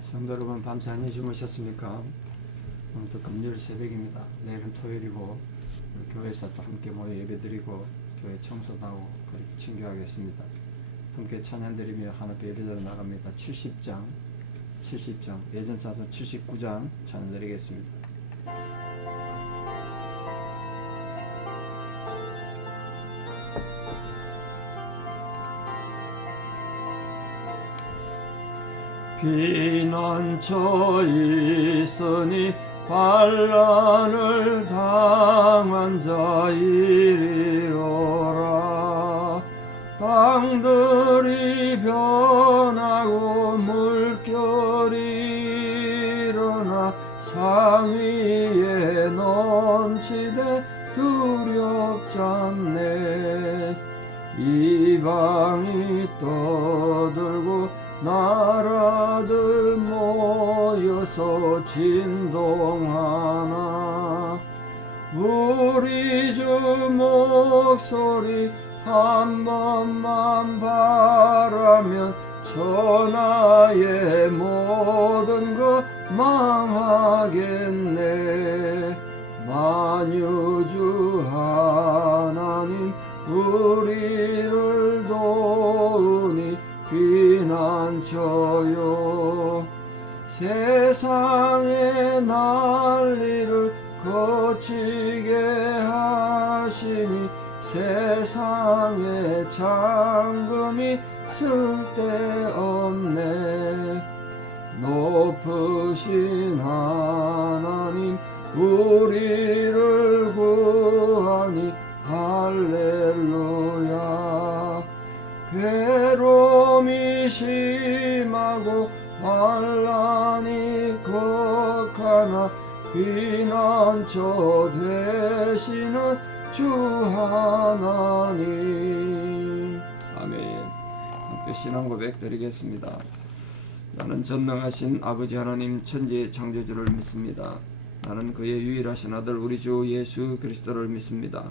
성도 여러분, 밤새 안녕히 주무셨습니까? 오늘도 금요일 새벽입니다. 내일은 토요일이고 우리 교회에서 또 함께 모여 예배드리고 교회 청소도 하고 그렇게 친교하겠습니다. 함께 찬양드리며 하나님 예배드려 나갑니다. 70장 예전 찬송 79장 찬양드리겠습니다. 피난처 있으니 환난을 당한 자 이리 오라. 땅들이 변하고 물결이 일어나 상위에 넘치되 두렵지 않네. 이방이 떠들고 나라들 모여서 진동하나. 우리 주 목소리 한 번만 바라면 천하의 모든 것 망하겠네. 만유주 하나님 우리를 도우니 피난처요. 세상의 난리를 거치게 하시니 세상의 잠금이 쓸데없네. 높으신 하나님 우리를 구하니 할렐루야. 괴로움이 심하고 환난이 극하나 피난처 되시는 주 하나님. 아멘. 함께 신앙 고백 드리겠습니다. 나는 전능하신 아버지 하나님 천지의 창조주를 믿습니다. 나는 그의 유일하신 아들 우리 주 예수 그리스도를 믿습니다.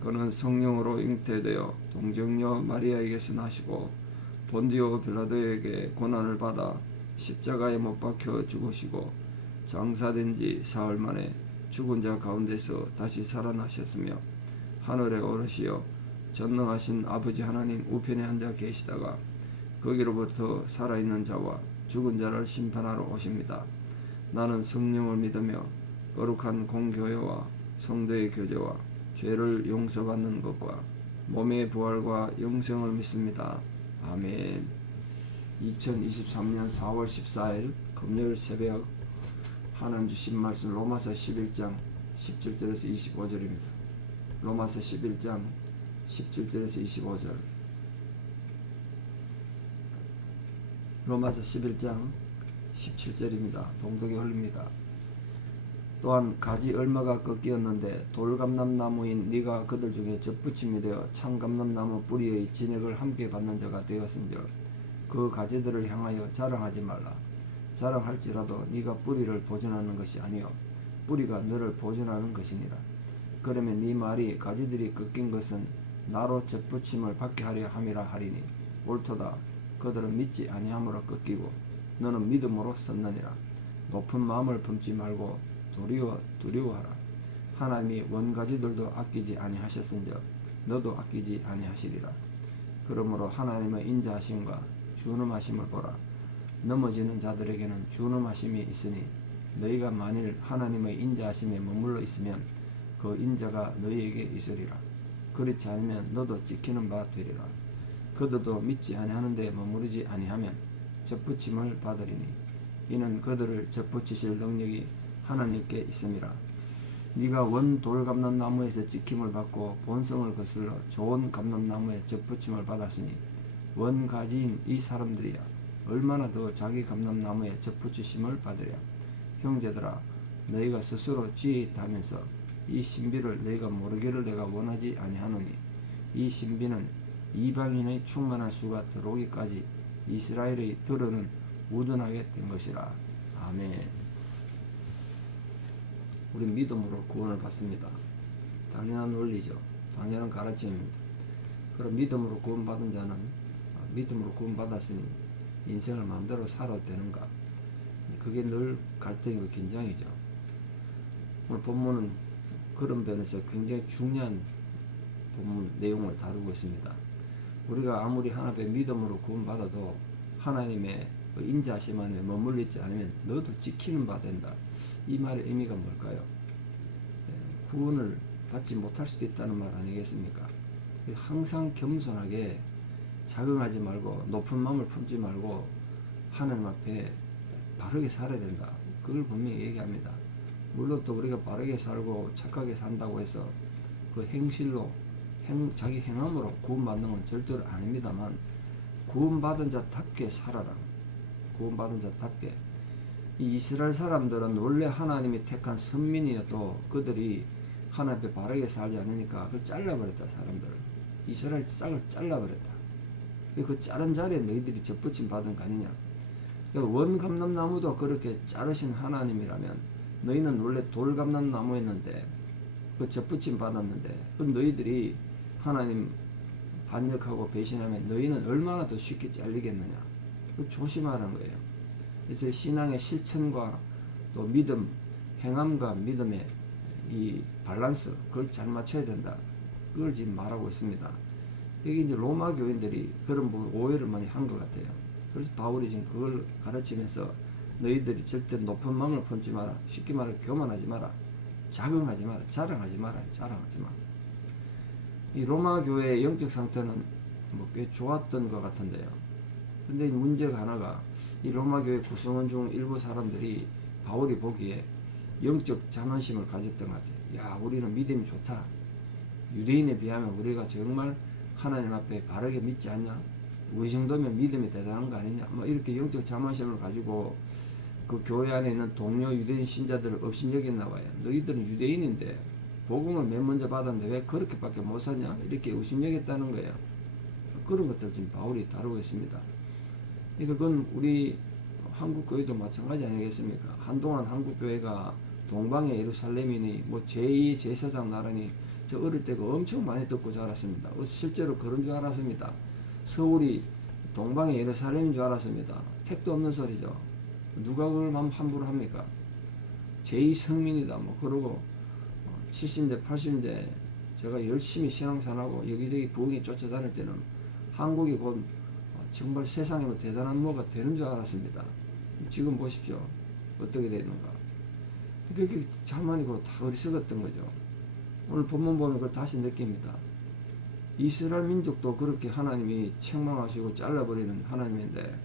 그는 성령으로 잉태되어 동정녀 마리아에게서 나시고 본디오 빌라도에게 고난을 받아 십자가에 못 박혀 죽으시고 장사된 지 사흘 만에 죽은 자 가운데서 다시 살아나셨으며 하늘에 오르시어 전능하신 아버지 하나님 우편에 앉아 계시다가 거기로부터 살아있는 자와 죽은 자를 심판하러 오십니다. 나는 성령을 믿으며 거룩한 공교회와 성도의 교제와 죄를 용서받는 것과 몸의 부활과 영생을 믿습니다. 아멘. 2023년 4월 14일 금요일 새벽 하나님 주신 말씀 로마서 11장 17절에서 25절입니다. 로마서 11장 17절에서 25절. 로마서 11장 17절입니다. 동독에 흘립니다. 또한 가지 얼마가 꺾이었는데 돌감람나무인 네가 그들 중에 접붙임이 되어 참감람나무 뿌리의 진액을 함께 받는 자가 되었은즉 그 가지들을 향하여 자랑하지 말라. 자랑할지라도 네가 뿌리를 보존하는 것이 아니요 뿌리가 너를 보존하는 것이니라. 그러면 네 말이 가지들이 꺾인 것은 나로 접붙임을 받게 하려 함이라 하리니 옳도다. 그들은 믿지 아니함으로 꺾이고 너는 믿음으로 섰느니라. 높은 마음을 품지 말고 두려워하라. 하나님이 원가지들도 아끼지 아니하셨은즉 너도 아끼지 아니하시리라. 그러므로 하나님의 인자하심과 준엄하심을 보라. 넘어지는 자들에게는 준엄하심이 있으니 너희가 만일 하나님의 인자하심에 머물러 있으면 그 인자가 너희에게 있으리라. 그렇지 않으면 너도 지키는 바 되리라. 그들도 믿지 아니하는데 머무르지 아니하면 접붙임을 받으리니 이는 그들을 접붙이실 능력이 하나님께 있음이라. 네가 원 돌감람나무에서 찍힘을 받고 본성을 거슬러 좋은 감람나무에 접붙임을 받았으니 원가지인 이 사람들이야 얼마나 더 자기 감람나무에 접붙이심을 받으랴. 형제들아 너희가 스스로 지혜 있다 하면서 이 신비를 너희가 모르기를 내가 원하지 아니하노니 이 신비는 이방인의 충만한 수가 들어오기까지 이스라엘의 들어는 우둔하게 된 것이라. 아멘. 우린 믿음으로 구원을 받습니다. 당연한 원리죠. 당연한 가르침입니다. 그럼 믿음으로 구원받은 자는 믿음으로 구원받았으니 인생을 마음대로 살아도 되는가? 그게 늘 갈등이고 긴장이죠. 오늘 본문은 그런 면에서 굉장히 중요한 본문 내용을 다루고 있습니다. 우리가 아무리 하나님의 믿음으로 구원받아도 하나님의 인자하심 안에 머물리지 않으면 너도 지키는 바 된다. 이 말의 의미가 뭘까요? 구원을 받지 못할 수도 있다는 말 아니겠습니까? 항상 겸손하게 자긍하지 말고 높은 마음을 품지 말고 하나님 앞에 바르게 살아야 된다. 그걸 분명히 얘기합니다. 물론 또 우리가 바르게 살고 착하게 산다고 해서 그 행실로 자기 행함으로 구원받는 건 절대로 아닙니다만 구원받은 자답게 살아라. 구원받은 자답게. 이 이스라엘 사람들은 원래 하나님이 택한 선민이어도 그들이 하나님 앞에 바르게 살지 않으니까 그걸 잘라버렸다. 사람들을. 이스라엘 싹을 잘라버렸다. 그 자른 자리에 너희들이 접붙임 받은 거 아니냐. 원감람나무도 그렇게 자르신 하나님이라면 너희는 원래 돌감람나무였는데 그 접붙임 받았는데 그 너희들이 하나님 반역하고 배신하면 너희는 얼마나 더 쉽게 잘리겠느냐. 그 조심하라는 거예요. 그래서 신앙의 실천과 또 믿음, 행함과 믿음의 이 밸런스 그걸 잘 맞춰야 된다. 그걸 지금 말하고 있습니다. 여기 이제 로마 교인들이 그런 부분 오해를 많이 한 것 같아요. 그래서 바울이 지금 그걸 가르치면서 너희들이 절대 높은 마음을 품지 마라. 쉽게 말해 교만하지 마라. 자긍하지 마라. 자랑하지 마라. 자랑하지 마. 이 로마 교회의 영적 상태는 뭐 꽤 좋았던 것 같은데요. 근데 문제가 하나가 이 로마 교회 구성원 중 일부 사람들이 바울이 보기에 영적 자만심을 가졌던 것 같아요. 야, 우리는 믿음이 좋다. 유대인에 비하면 우리가 정말 하나님 앞에 바르게 믿지 않냐? 우리 정도면 믿음이 대단한 거 아니냐? 뭐 이렇게 영적 자만심을 가지고 그 교회 안에 있는 동료 유대인 신자들을 업신여겼나 봐요. 너희들은 유대인인데 복음을 맨 먼저 받았는데 왜 그렇게밖에 못 사냐? 이렇게 의심여겼다는 거예요. 그런 것들 지금 바울이 다루고 있습니다. 그러니까 그건 우리 한국 교회도 마찬가지 아니겠습니까? 한동안 한국 교회가 동방의 예루살렘이니 뭐 제2, 제4장 나라니 저 어릴 때가 엄청 많이 듣고 자랐습니다. 실제로 그런 줄 알았습니다. 서울이 동방의 예루살렘인 줄 알았습니다. 택도 없는 소리죠. 누가 그걸 함부로 합니까? 제2성민이다 뭐 그러고 70대 80대 제가 열심히 신앙생활하고 여기저기 부흥에 쫓아다닐 때는 한국이 곧 정말 세상에 뭐 대단한 뭐가 되는 줄 알았습니다. 지금 보십시오. 어떻게 되는가. 그게 자만이고 다 어리석었던 거죠. 오늘 본문 보면 그걸 다시 느낍니다. 이스라엘 민족도 그렇게 하나님이 책망하시고 잘라버리는 하나님인데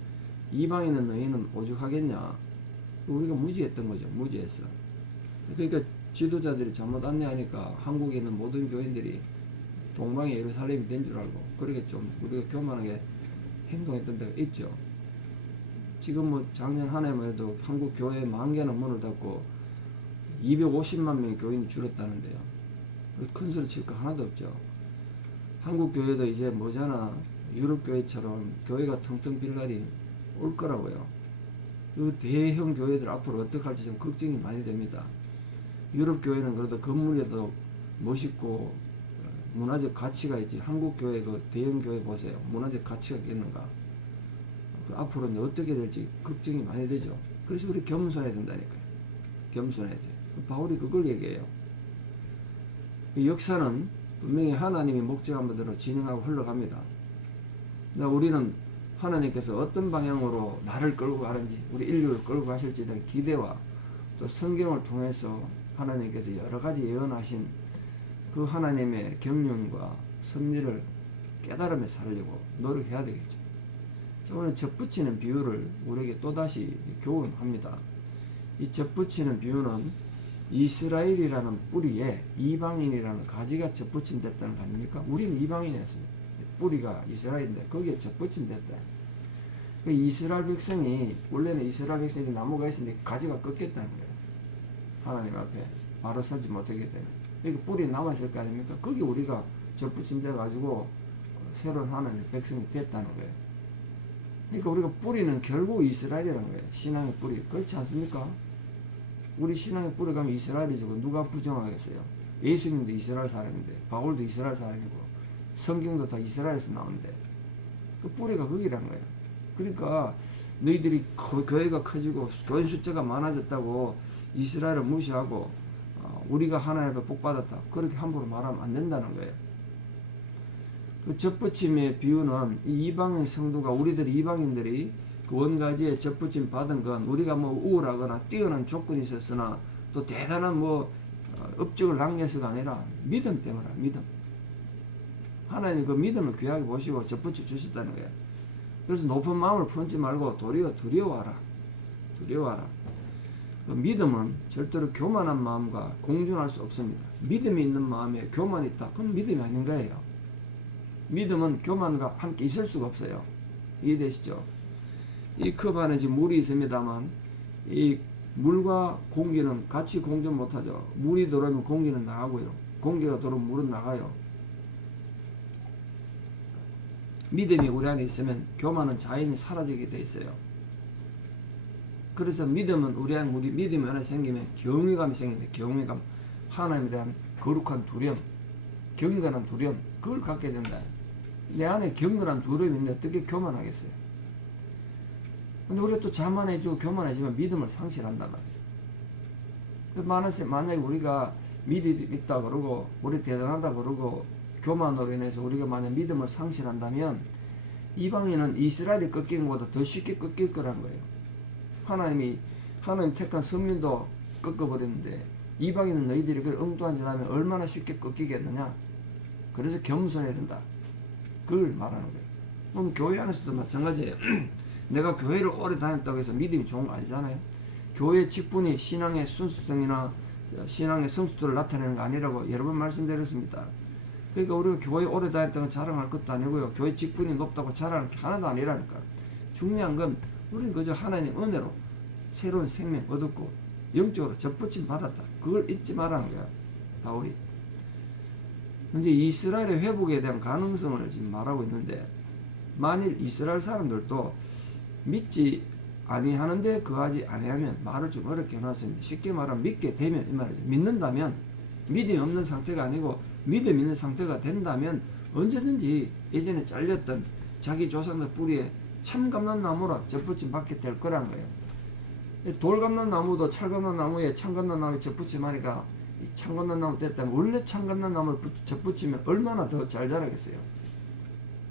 이방인은 너희는 오죽하겠냐. 우리가 무지했던 거죠. 무지했어. 그러니까 지도자들이 잘못 안내하니까 한국에 있는 모든 교인들이 동방의 예루살렘이 된 줄 알고 그렇게 좀 우리가 교만하게 행동했던 데가 있죠. 지금 뭐 작년 한 해만 해도 한국 교회 10,000개나 문을 닫고 250만 명의 교인이 줄었다는데요. 큰 소리 칠 거 하나도 없죠. 한국 교회도 이제 뭐잖아. 유럽 교회처럼 교회가 텅텅 빌 날이 올 거라고요. 이 대형 교회들 앞으로 어떻게 할지 좀 걱정이 많이 됩니다. 유럽 교회는 그래도 건물에도 멋있고 문화적 가치가 있지. 한국 교회 그 대형 교회 보세요. 문화적 가치가 있는가? 그 앞으로는 어떻게 될지 걱정이 많이 되죠. 그래서 우리 겸손해야 된다니까요. 겸손해야 돼. 바울이 그걸 얘기해요. 역사는 분명히 하나님이 목적한 바대로 진행하고 흘러갑니다. 우리는 하나님께서 어떤 방향으로 나를 끌고 가는지, 우리 인류를 끌고 가실지에 대한 기대와 또 성경을 통해서 하나님께서 여러 가지 예언하신 그 하나님의 경륜과 섭리를 깨달으며 살려고 노력해야 되겠죠. 자, 오늘 접붙이는 비유를 우리에게 또다시 교훈합니다. 이 접붙이는 비유는 이스라엘이라는 뿌리에 이방인이라는 가지가 접붙임 됐다는 거 아닙니까? 우리는 이방인이었습니다. 뿌리가 이스라엘인데 거기에 접붙임 됐다. 이스라엘 백성이 원래는 이스라엘 백성이 나무가 있으니 가지가 꺾였다는 거예요. 하나님 앞에 바로 서지 못하게 되면 여기 뿌리 남아있을 거 아닙니까? 거기 우리가 접붙임 돼가지고 새로운 하나님 백성이 됐다는 거예요. 그러니까 우리가 뿌리는 결국 이스라엘이라는 거예요. 신앙의 뿌리. 그렇지 않습니까? 우리 신앙의 뿌리 가면 이스라엘이죠. 누가 부정하겠어요? 예수님도 이스라엘 사람인데, 바울도 이스라엘 사람이고, 성경도 다 이스라엘에서 나오는데, 그 뿌리가 거기란 거예요. 그러니까 너희들이 교회가 커지고 교인 숫자가 많아졌다고 이스라엘을 무시하고 우리가 하나님 앞에 복 받았다 그렇게 함부로 말하면 안 된다는 거예요. 그 젖붙임의 비유는 이 이방인 성도가 우리들이 이방인들이 그 원가지에 젖붙임 받은 건 우리가 뭐 우월하거나 뛰어난 조건이 있었으나 또 대단한 뭐 업적을 남겨서가 아니라 믿음 때문이야. 믿음. 하나님 그 믿음을 귀하게 보시고 젖붙여 주셨다는 거예요. 그래서 높은 마음을 품지 말고 도리어 두려워하라. 두려워하라. 그 믿음은 절대로 교만한 마음과 공존할 수 없습니다. 믿음이 있는 마음에 교만이 있다. 그럼 믿음이 아닌 거예요. 믿음은 교만과 함께 있을 수가 없어요. 이해되시죠? 이 컵 안에 지금 물이 있습니다만 이 물과 공기는 같이 공존 못하죠. 물이 들어오면 공기는 나가고요. 공기가 들어오면 물은 나가요. 믿음이 우리 안에 있으면 교만은 자연히 사라지게 돼 있어요. 그래서 믿음은 우리 안에 믿음이 하나 생기면 경외감이 생깁니다. 경외감. 하나님에 대한 거룩한 두려움, 경건한 두려움, 그걸 갖게 된다. 내 안에 경건한 두려움이 있는데 어떻게 교만하겠어요? 근데 우리가 또 자만해지고 교만해지면 믿음을 상실한단 말이에요. 만약에 우리가 믿음이 있다 그러고 우리 대단하다 그러고 교만으로 인해서 우리가 만약 믿음을 상실한다면 이방인은 이스라엘이 꺾이는 것보다 더 쉽게 꺾일 거란 거예요. 하나님 택한 선민도 꺾어버렸는데 이방인은 너희들이 그걸 엉뚱한 짓 하면 얼마나 쉽게 꺾이겠느냐. 그래서 겸손해야 된다. 그걸 말하는 거예요. 오늘 교회 안에서도 마찬가지예요. 내가 교회를 오래 다녔다고 해서 믿음이 좋은 거 아니잖아요. 교회 직분이 신앙의 순수성이나 신앙의 성숙도를 나타내는 거 아니라고 여러 번 말씀드렸습니다. 그러니까 우리가 교회 오래 다녔다고 자랑할 것도 아니고요. 교회 직분이 높다고 자랑할 게 하나도 아니라니까. 중요한 건 우리는 그저 하나님 은혜로 새로운 생명 얻었고 영적으로 접붙임 받았다. 그걸 잊지 말라는 거야. 바울이. 이제 이스라엘의 회복에 대한 가능성을 지금 말하고 있는데 만일 이스라엘 사람들도 믿지 아니하는데 그하지 아니하면 말을 좀 어렵게 해놨습니다. 쉽게 말하면 믿게 되면 이 말이죠. 믿는다면 믿음이 없는 상태가 아니고 믿음 있는 상태가 된다면 언제든지 예전에 잘렸던 자기 조상들 뿌리에 참감람나무라 접붙임 받게 될 거란 거예요. 돌감람나무도 찰감람나무에 참감람나무에 접붙임하니까 참감람나무 됐다면 원래 참감람나무를 접붙이면 얼마나 더 잘 자라겠어요.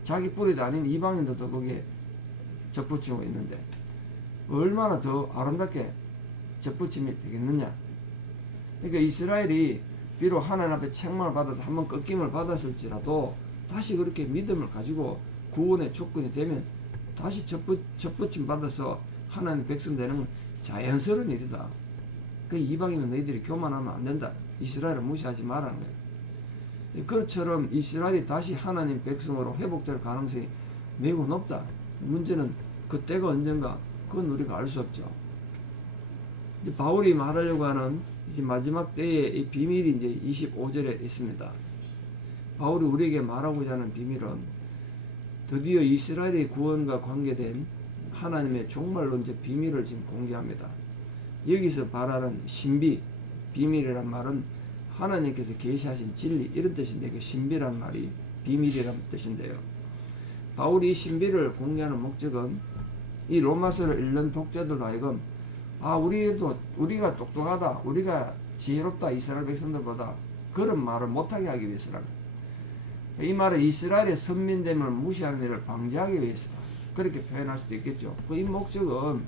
자기 뿌리도 아닌 이방인들도 거기에 접붙이고 있는데 얼마나 더 아름답게 접붙임이 되겠느냐. 그러니까 이스라엘이 비록 하나님 앞에 책망을 받아서 한번 꺾임을 받았을지라도 다시 그렇게 믿음을 가지고 구원의 조건이 되면 다시 접붙임 받아서 하나님 백성 되는 건 자연스러운 일이다. 그 이방인은 너희들이 교만하면 안 된다. 이스라엘을 무시하지 말라는 거예요. 그것처럼 이스라엘이 다시 하나님 백성으로 회복될 가능성이 매우 높다. 문제는 그 때가 언젠가 그건 우리가 알 수 없죠. 이제 바울이 말하려고 하는 이제 마지막 때의 이 비밀이 이제 25절에 있습니다. 바울이 우리에게 말하고자 하는 비밀은 드디어 이스라엘의 구원과 관계된 하나님의 종말론적 비밀을 지금 공개합니다. 여기서 말하는 신비, 비밀이란 말은 하나님께서 계시하신 진리 이런 뜻인데 그 신비란 말이 비밀이란 뜻인데요. 바울이 이 신비를 공개하는 목적은 이 로마서를 읽는 독자들로 하여금 우리가 똑똑하다, 우리가 지혜롭다 이스라엘 백성들보다 그런 말을 못하게 하기 위해서라는 거예요. 이 말은 이스라엘의 선민됨을 무시하는 일을 방지하기 위해서다. 그렇게 표현할 수도 있겠죠. 이 목적은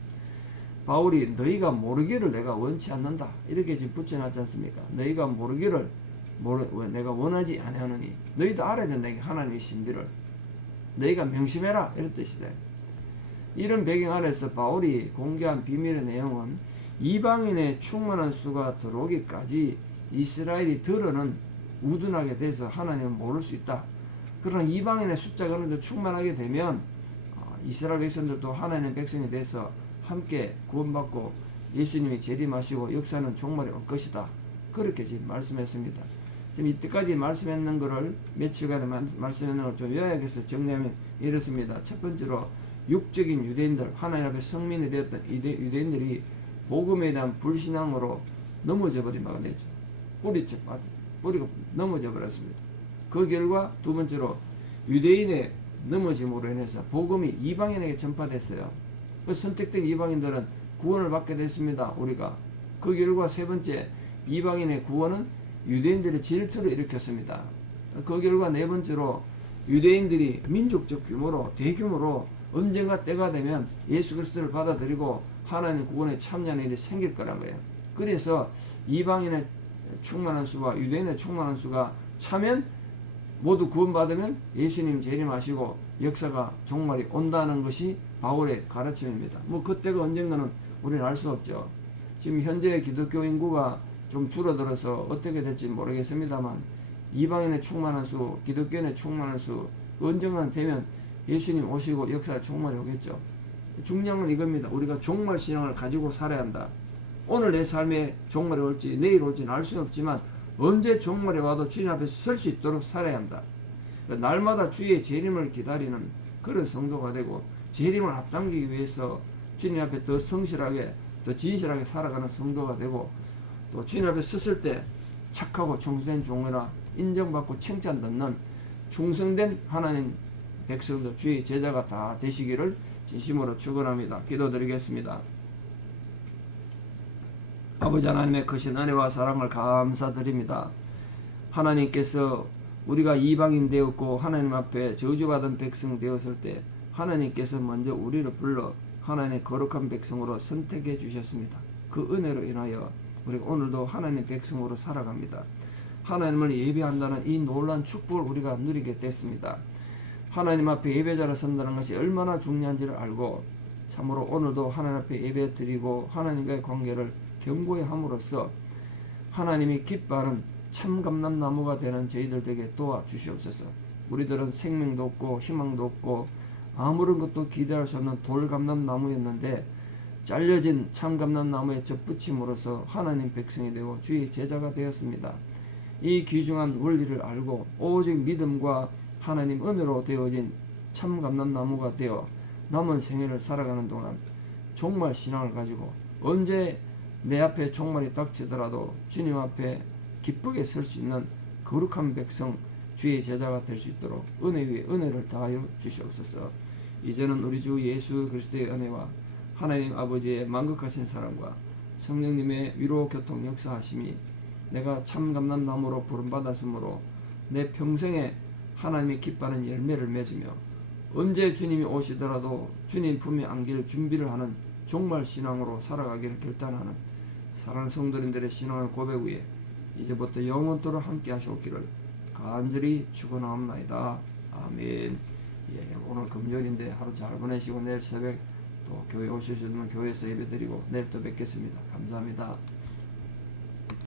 바울이 너희가 모르기를 내가 원치 않는다 이렇게 지금 붙여놨지 않습니까? 너희가 모르기를 내가 원하지 아니하느니 너희도 알아야 된다. 하나님의 신비를 너희가 명심해라 이런 뜻이다. 이런 배경 아래서 바울이 공개한 비밀의 내용은 이방인의 충만한 수가 들어오기까지 이스라엘이 들어는 우둔하게 돼서 하나님을 모를 수 있다. 그러나 이방인의 숫자가 어느 정도 충만하게 되면 이스라엘 백성들도 하나님의 백성이 돼서 함께 구원받고 예수님이 재림하시고 역사는 종말이 올 것이다. 그렇게 지금 말씀했습니다. 지금 이때까지 말씀했는 것을 며칠간에 말씀했는 걸 좀 요약해서 정리하면 이렇습니다. 첫 번째로 육적인 유대인들, 하나님 앞에 성민이 되었던 유대인들이 복음에 대한 불신앙으로 넘어져 버린 바가 되죠. 뿌리가 넘어져 버렸습니다. 그 결과 두 번째로 유대인의 넘어짐으로 인해서 복음이 이방인에게 전파됐어요. 그 선택된 이방인들은 구원을 받게 됐습니다. 우리가 그 결과 세 번째, 이방인의 구원은 유대인들의 질투를 일으켰습니다. 그 결과 네 번째로, 유대인들이 민족적 규모로 대규모로 언젠가 때가 되면 예수 그리스도를 받아들이고 하나님 구원에 참여하는 일이 생길 거란 거예요. 그래서 이방인의 충만한 수와 유대인의 충만한 수가 차면 모두 구원받으면 예수님 재림하시고 역사가 종말이 온다는 것이 바울의 가르침입니다. 뭐 그때가 언젠가는 우리는 알 수 없죠. 지금 현재 기독교 인구가 좀 줄어들어서 어떻게 될지 모르겠습니다만 이방인의 충만한 수, 기독교인의 충만한 수, 언젠가 되면 예수님 오시고 역사 종말이 오겠죠. 중요한 건 이겁니다. 우리가 종말 신앙을 가지고 살아야 한다. 오늘 내 삶에 종말이 올지 내일 올지는 알 수는 없지만 언제 종말이 와도 주님 앞에 설 수 있도록 살아야 한다. 날마다 주의 재림을 기다리는 그런 성도가 되고 재림을 앞당기기 위해서 주님 앞에 더 성실하게 더 진실하게 살아가는 성도가 되고 또 주님 앞에 섰을 때 착하고 충성된 종이라 인정받고 칭찬받는 충성된 하나님 백성들 주의 제자가 다 되시기를 진심으로 축원합니다. 기도드리겠습니다. 아버지 하나님의 크신 은혜와 사랑을 감사드립니다. 하나님께서 우리가 이방인 되었고 하나님 앞에 저주받은 백성 되었을 때 하나님께서 먼저 우리를 불러 하나님의 거룩한 백성으로 선택해 주셨습니다. 그 은혜로 인하여 우리가 오늘도 하나님 백성으로 살아갑니다. 하나님을 예배한다는 이 놀라운 축복을 우리가 누리게 됐습니다. 하나님 앞에 예배자로 선다는 것이 얼마나 중요한지를 알고 참으로 오늘도 하나님 앞에 예배 드리고 하나님과의 관계를 견고히 함으로써 하나님이 기뻐하는 참감람나무가 되는 저희들 에게 도와주시옵소서. 우리들은 생명도 없고 희망도 없고 아무런 것도 기대할 수 없는 돌감람나무였는데 잘려진 참감람나무에 접붙임으로써 하나님 백성이 되고 주의 제자가 되었습니다. 이 귀중한 원리를 알고 오직 믿음과 하나님 은혜로 되어진 참감람나무가 되어 남은 생애를 살아가는 동안 종말 신앙을 가지고 언제 내 앞에 종말이 닥치더라도 주님 앞에 기쁘게 설 수 있는 거룩한 백성 주의 제자가 될 수 있도록 은혜 위에 은혜를 다하여 주시옵소서. 이제는 우리 주 예수 그리스도의 은혜와 하나님 아버지의 만극하신 사랑과 성령님의 위로 교통 역사하심이 내가 참감람나무로 부름받았으므로 내 평생에 하나님이 기뻐하는 열매를 맺으며 언제 주님이 오시더라도 주님 품에 안길 준비를 하는 종말 신앙으로 살아가기를 결단하는 사랑하는 성도님들의 신앙의 고백 위에 이제부터 영원토록 함께 하시옵기를 간절히 축원하옵나이다. 아멘. 예, 오늘 금요일인데 하루 잘 보내시고 내일 새벽 또 교회 오실 수 있으면 교회에서 예배드리고 내일 또 뵙겠습니다. 감사합니다.